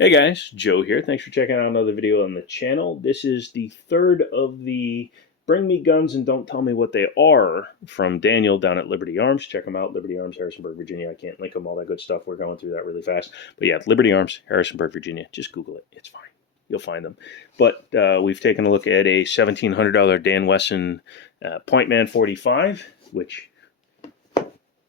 Hey guys, Joe here. Thanks for checking out another video on the channel. This is the third of the Bring Me Guns and Don't Tell Me What They Are from Daniel down at Liberty Arms. Check them out, Liberty Arms, Harrisonburg, Virginia. I can't link them, all that good stuff. We're going through that really fast. But yeah, Liberty Arms, Harrisonburg, Virginia. Just Google it. It's fine. You'll find them. But we've taken a look at a $1,700 Dan Wesson Pointman 45, which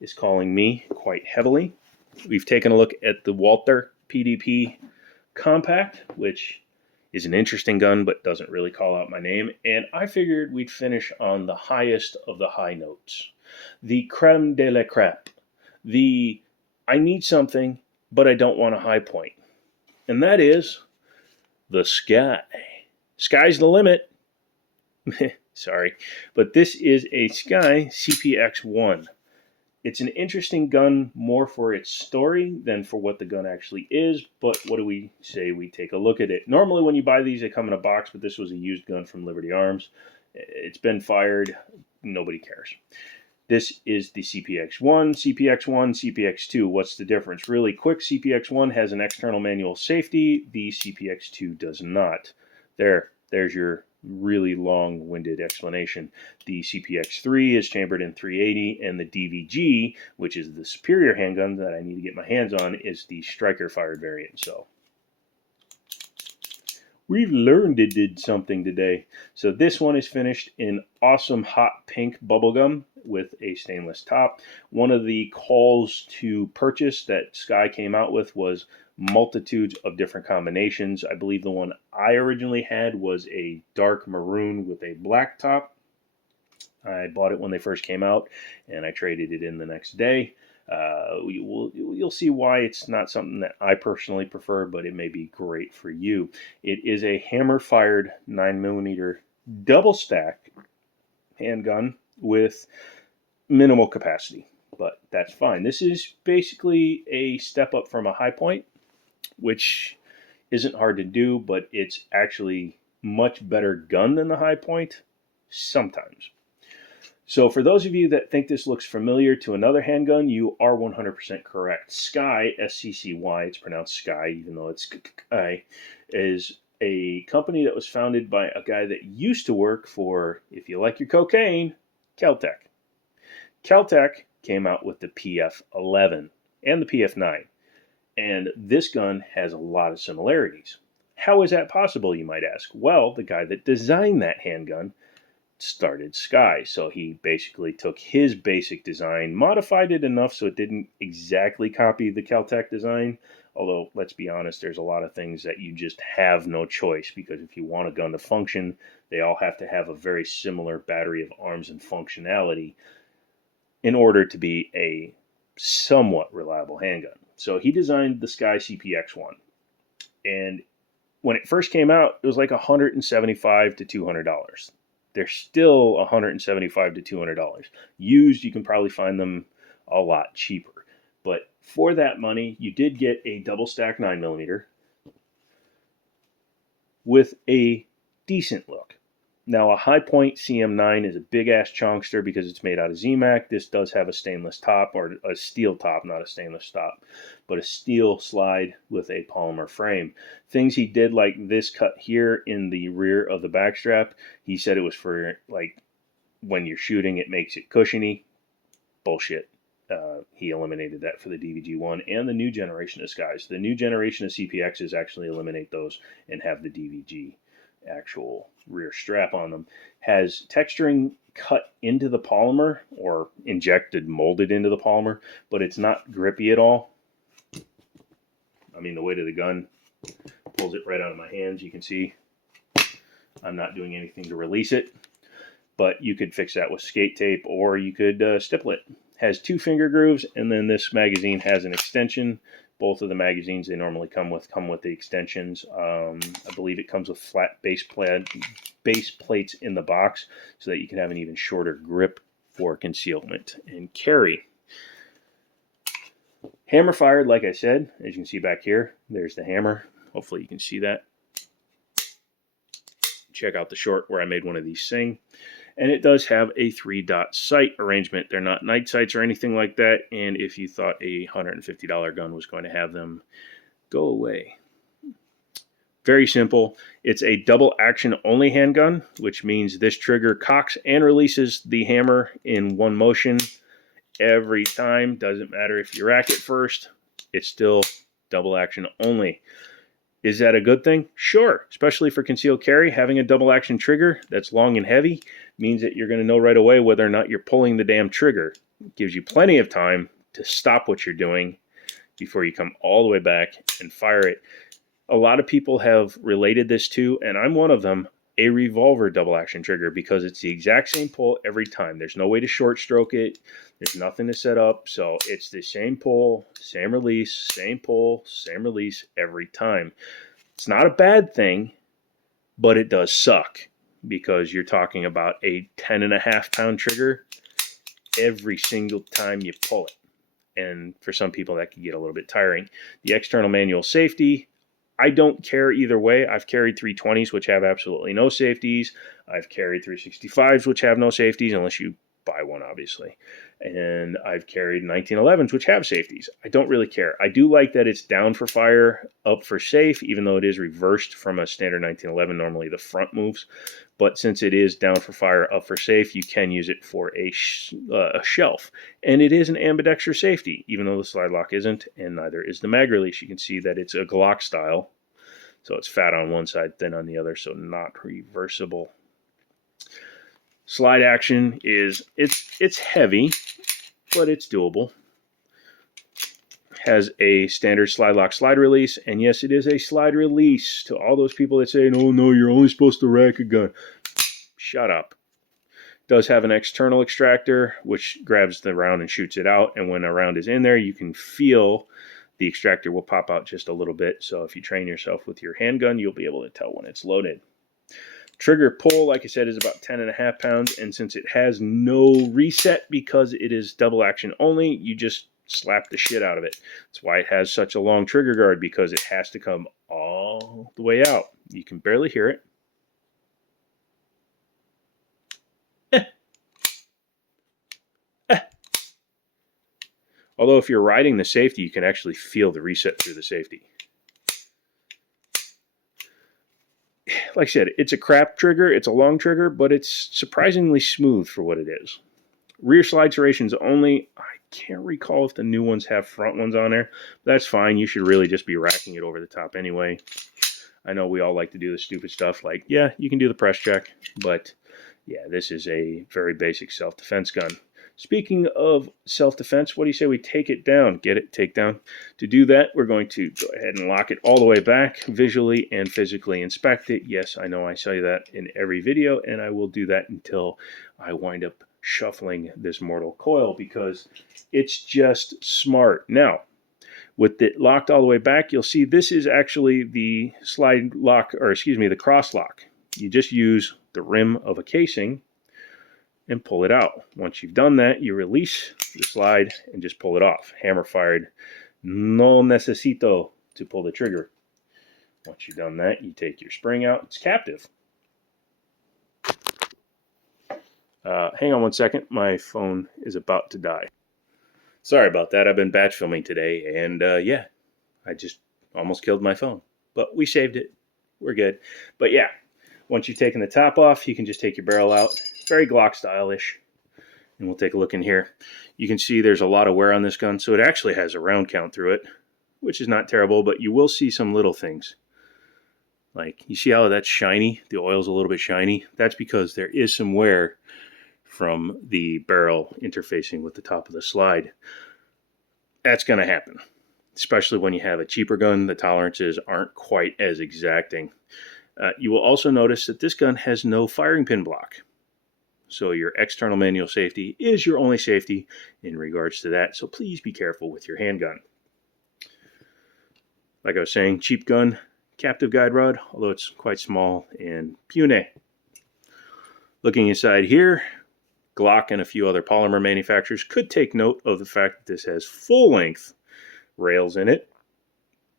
is calling me quite heavily. We've taken a look at the Walther PDP Compact, which is an interesting gun but doesn't really call out my name, and I figured we'd finish on the highest of the high notes, the creme de la crêpe, the I need something but I don't want a high point, and that is the Sky. Sky's the limit. Sorry, but this is a Sky CPX-1. It's an interesting gun more for its story than for what the gun actually is, but what do we say we take a look at it? Normally when you buy these, they come in a box, but this was a used gun from Liberty Arms. It's been fired. Nobody cares. This is the CPX-1, CPX-1, CPX-2. What's the difference? Really quick, CPX-1 has an external manual safety. The CPX-2 does not. There's your really long-winded explanation. The CPX-3 is chambered in 380, and the DVG, which is the superior handgun that I need to get my hands on, is the striker-fired variant. So we've learned it did something today. So this one is finished in awesome hot pink bubblegum with a stainless top. One of the calls to purchase that Sky came out with was multitudes of different combinations. I believe the one I originally had was a dark maroon with a black top. I bought it when they first came out, and I traded it in the next day. You'll see why it's not something that I personally prefer, but it may be great for you. It is a hammer-fired 9mm double stack handgun with minimal capacity, but that's fine. This is basically a step up from a high point, which isn't hard to do, but it's actually much better gun than the high point sometimes. So for those of you that think this looks familiar to another handgun, you are 100% correct. Sky, SCCY, it's pronounced Sky even though it's Sky, is a company that was founded by a guy that used to work for, if you like your cocaine, Caltech. Caltech came out with the PF11 and the PF9. And this gun has a lot of similarities. How is that possible, you might ask? Well, the guy that designed that handgun started Sky. So he basically took his basic design, modified it enough so it didn't exactly copy the Caltech design. Although, let's be honest, there's a lot of things that you just have no choice, because if you want a gun to function, they all have to have a very similar battery of arms and functionality in order to be a somewhat reliable handgun. So he designed the Sky CPX-1. And when it first came out, it was like $175 to $200. They're still $175 to $200. Used, you can probably find them a lot cheaper. But for that money, you did get a double stack 9mm with a decent look. Now, a high point CM9 is a big-ass chunkster because it's made out of ZMAC. This does have a stainless top, or a steel top, not a stainless top, but a steel slide with a polymer frame. Things he did, like this cut here in the rear of the backstrap, he said it was for, like, when you're shooting, it makes it cushiony. Bullshit. He eliminated that for the DVG-1 and the new generation of Skies. The new generation of CPXs actually eliminate those and have the DVG actual rear strap on them. Has texturing cut into the polymer or injected, molded into the polymer, but it's not grippy at all. I mean, the weight of the gun pulls it right out of my hands. You can see I'm not doing anything to release it, but you could fix that with skate tape, or you could stipple it. Has 2 finger grooves, and then this magazine has an extension. Both of the magazines they normally come with the extensions. I believe it comes with flat base plates in the box so that you can have an even shorter grip for concealment and carry. Hammer fired, like I said, as you can see back here. There's the hammer. Hopefully you can see that. Check out the short where I made one of these sing. And it does have a 3-dot sight arrangement. They're not night sights or anything like that. And if you thought a $150 gun was going to have them, go away. Very simple. It's a double action only handgun, which means this trigger cocks and releases the hammer in one motion every time. Doesn't matter if you rack it first, it's still double action only. Is that a good thing? Sure, especially for concealed carry. Having a double action trigger that's long and heavy means that you're going to know right away whether or not you're pulling the damn trigger. It gives you plenty of time to stop what you're doing before you come all the way back and fire it. A lot of people have related this to, and I'm one of them, a revolver double action trigger, because it's the exact same pull every time. There's no way to short stroke it. There's nothing to set up. So it's the same pull, same release, same pull, same release every time. It's not a bad thing, but it does suck because you're talking about a 10.5 pound trigger every single time you pull it. And for some people that can get a little bit tiring. The external manual safety, I don't care either way. I've carried 320s, which have absolutely no safeties. I've carried 365s, which have no safeties, unless you buy one, obviously. And I've carried 1911s, which have safeties. I don't really care. I do like that it's down for fire, up for safe, even though it is reversed from a standard 1911. Normally the front moves. But since it is down for fire, up for safe, you can use it for a shelf. And it is an ambidextrous safety, even though the slide lock isn't, and neither is the mag release. You can see that it's a Glock style. So it's fat on one side, thin on the other, so not reversible. Slide action is, it's heavy, but it's doable. Has a standard slide lock slide release, and yes, it is a slide release. To all those people that say, oh no, you're only supposed to rack a gun. Shut up. Does have an external extractor, which grabs the round and shoots it out, and when a round is in there, you can feel the extractor will pop out just a little bit. So if you train yourself with your handgun, you'll be able to tell when it's loaded. Trigger pull, like I said, is about 10.5 pounds, and since it has no reset because it is double action only, you just slap the shit out of it. That's why it has such a long trigger guard, because it has to come all the way out. You can barely hear it. Although if you're riding the safety, you can actually feel the reset through the safety. Like I said, it's a crap trigger, it's a long trigger, but it's surprisingly smooth for what it is. Rear slide serrations only. I can't recall if the new ones have front ones on there. That's fine. You should really just be racking it over the top anyway. I know we all like to do the stupid stuff like, yeah, you can do the press check, but yeah, this is a very basic self-defense gun. Speaking of self-defense, what do you say we take it down? Get it? Take down? To do that, we're going to go ahead and lock it all the way back, visually and physically inspect it. Yes, I know I say that in every video, and I will do that until I wind up shuffling this mortal coil, because it's just smart. Now, with it locked all the way back, you'll see this is actually the slide lock, or excuse me, the cross lock. You just use the rim of a casing and pull it out. Once you've done that, you release the slide and just pull it off. Hammer fired. No necesito to pull the trigger. Once you've done that, you take your spring out. It's captive. Hang on one second. My phone is about to die. Sorry about that. I've been batch filming today, and yeah, I just almost killed my phone. But we saved it. We're good. But yeah, once you've taken the top off, you can just take your barrel out. Very Glock style-ish. And we'll take a look in here. You can see there's a lot of wear on this gun, so it actually has a round count through it, which is not terrible, but you will see some little things. Like, you see how that's shiny? The oil's a little bit shiny. That's because there is some wear from the barrel interfacing with the top of the slide. That's going to happen, especially when you have a cheaper gun. The tolerances aren't quite as exacting. You will also notice that this gun has no firing pin block. So your external manual safety is your only safety in regards to that. So please be careful with your handgun. Like I was saying, cheap gun, captive guide rod, although it's quite small and puny. Looking inside here, Glock and a few other polymer manufacturers could take note of the fact that this has full-length rails in it,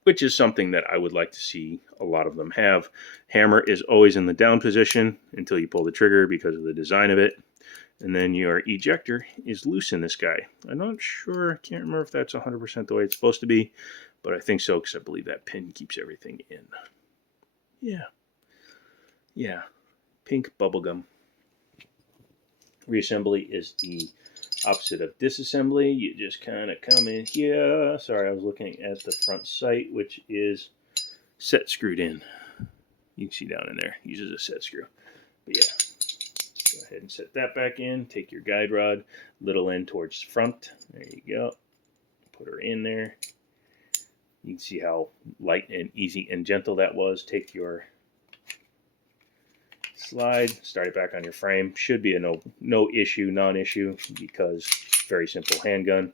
which is something that I would like to see a lot of them have. Hammer is always in the down position until you pull the trigger because of the design of it. And then your ejector is loose in this guy. I'm not sure, I can't remember if that's 100% the way it's supposed to be, but I think so, because I believe that pin keeps everything in. Yeah, pink bubblegum. Reassembly is the opposite of disassembly. You just kind of come in here. Sorry, I was looking at the front sight, which is set screwed in. You can see down in there, uses a set screw. But yeah, go ahead and set that back in. Take your guide rod, little end towards the front. There you go. Put her in there. You can see how light and easy and gentle that was. Take your slide, start it back on your frame. Should be a no issue, non-issue, because very simple handgun.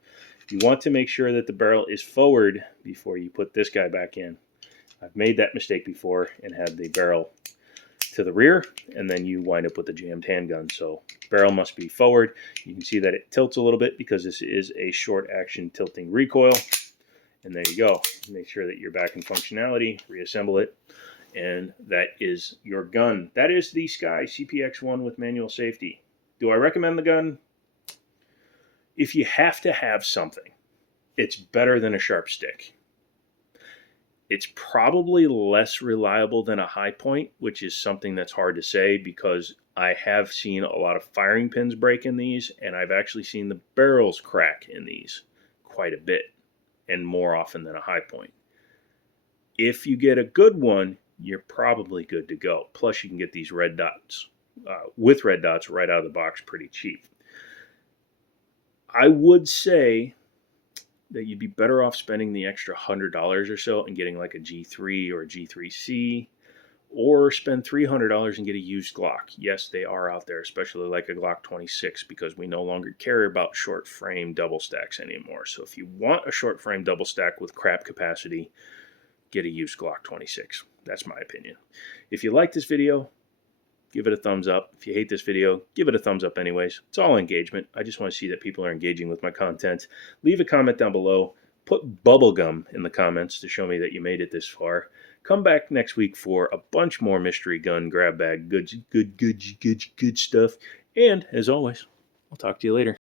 You want to make sure that the barrel is forward before you put this guy back in. I've made that mistake before and had the barrel to the rear, and then you wind up with a jammed handgun. So barrel must be forward. You can see that it tilts a little bit because this is a short action tilting recoil. And there you go. Make sure that you're back in functionality, reassemble it, and that is your gun. That is the SCCY CPX-1 with manual safety. Do I recommend the gun? If you have to have something, it's better than a sharp stick. It's probably less reliable than a high point, which is something that's hard to say because I have seen a lot of firing pins break in these, and I've actually seen the barrels crack in these quite a bit, and more often than a high point. If you get a good one, you're probably good to go. Plus, you can get these red dots with red dots right out of the box pretty cheap. I would say that you'd be better off spending the extra $100 or so and getting like a G3 or a G3C, or spend $300 and get a used Glock. Yes, they are out there, especially like a Glock 26, because we no longer care about short frame double stacks anymore. So if you want a short frame double stack with crap capacity, get a used Glock 26. That's my opinion. If you like this video, give it a thumbs up. If you hate this video, give it a thumbs up anyways. It's all engagement. I just want to see that people are engaging with my content. Leave a comment down below. Put bubblegum in the comments to show me that you made it this far. Come back next week for a bunch more mystery gun grab bag good stuff. And as always, I'll talk to you later.